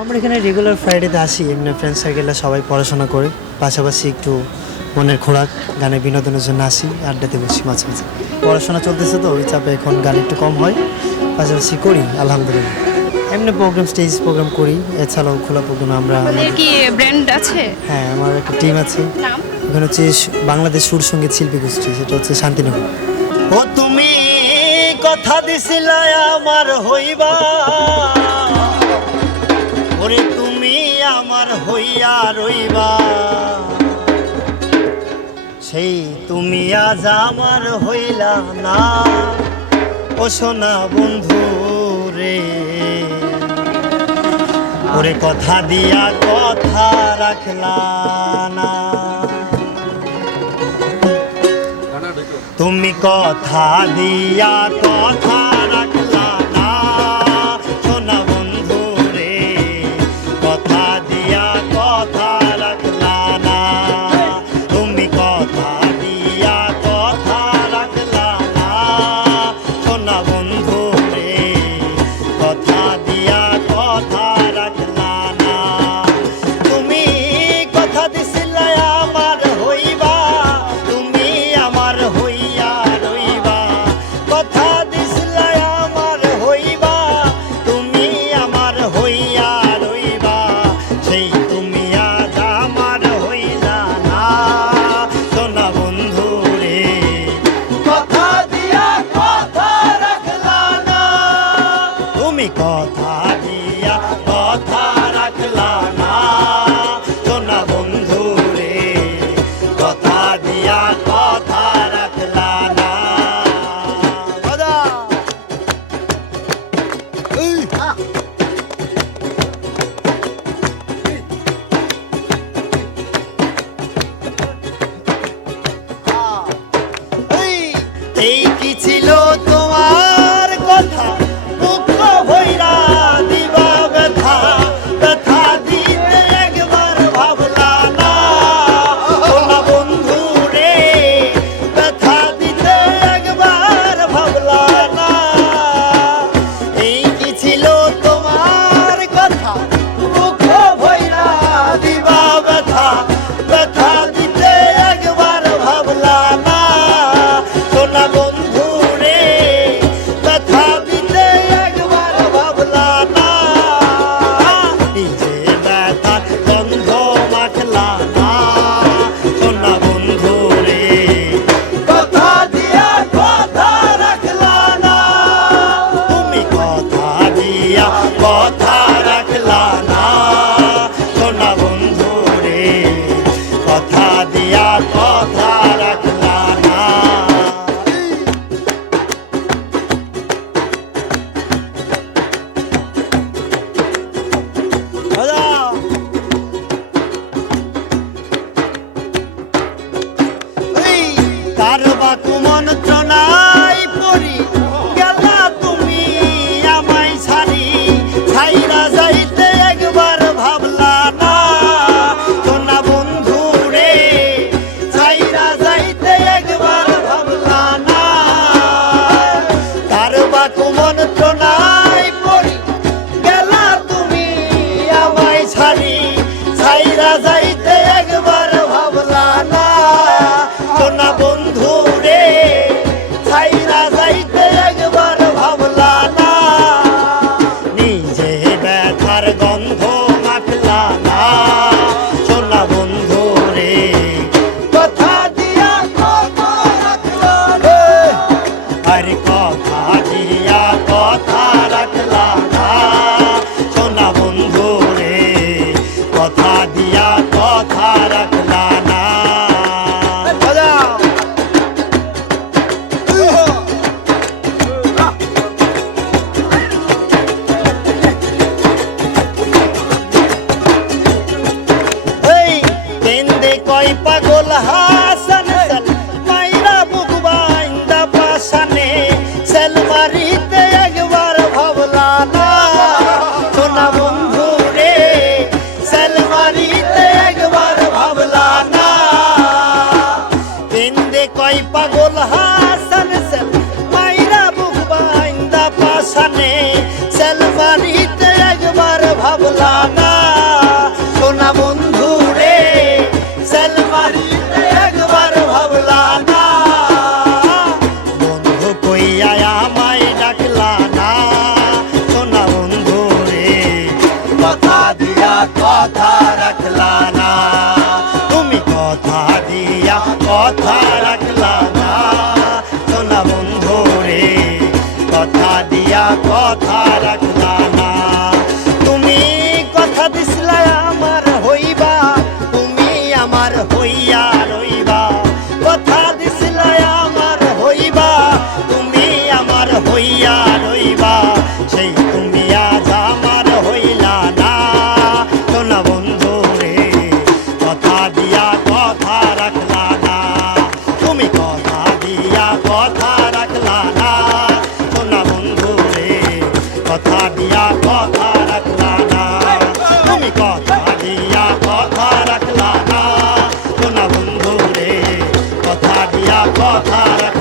আমরা এখানে রেগুলার ফ্রাইডেতে আসি, এমনি ফ্রেন্ড সার্কেলরা সবাই পড়াশোনা করে, পাশাপাশি একটু মনের খোরাক গানে বিনোদনের জন্য আসি, আড্ডাতে বসি মাঝে মাঝে। পড়াশোনা চলতেছে তো ওই চাপে এখন গান একটু কম হয়, পাশাপাশি করি আলহামদুলিল্লাহ। এমনি প্রোগ্রাম, স্টেজ প্রোগ্রাম করি, এছাড়াও খোলা প্রোগ্রাম আমরা আপনাদের কি ব্র্যান্ড আছে? হ্যাঁ, আমার একটা টিম আছে। নাম? এখানে হচ্ছে বাংলাদেশ সুর সঙ্গীত শিল্পী গোষ্ঠী, সেটা হচ্ছে শান্তিনগর। ও তুমি কথা দিছিলা আমার হইবা, ওরে তুমি আমার হইয়া রইবা, সেই তুমি আজ আমার হইলা না, ও সোনা বন্ধু রে, ওরে কথা দিয়া কথা রাখলা না, তুমি কথা দিয়া কথা রাখলা না, সোনা বন্ধু রে, কথা দিয়া কথা রাখলা না, তুমি কথা দিয়া কথা রাখলা না, সোনা বন্ধু রে, কথা দিয়া কথা রাখলা না, তুমি কথা দিছিলা আমার হইবা, তুমি আমার হইয়া রইবা, কথা দিছিলা কথা রাখলা না, তুমি কথা দিয়া কথা রাখলা না, সোনা বন্ধু রে কথা দিয়া কথা রাখলা না। তুমি কথা দিছিলা আমার হইবা, তুমি আমার হইয়া রইবা, কথা দিছিলা আমার হইবা, তুমি আমার হইয়া রইবা, সেই তুমি আজ আমার হইলা না, সোনা বন্ধু রে কথা দিয়া কথা রাখলা না, তুমি কথা দিয়া কথা রাখলা না, সোনা বন্ধু রে কথা দিয়া কথা রাখলা না, তুমি কথা দিয়া কথা রাখলা না, সোনা বন্ধু রে কথা দিয়া কথা রাখলা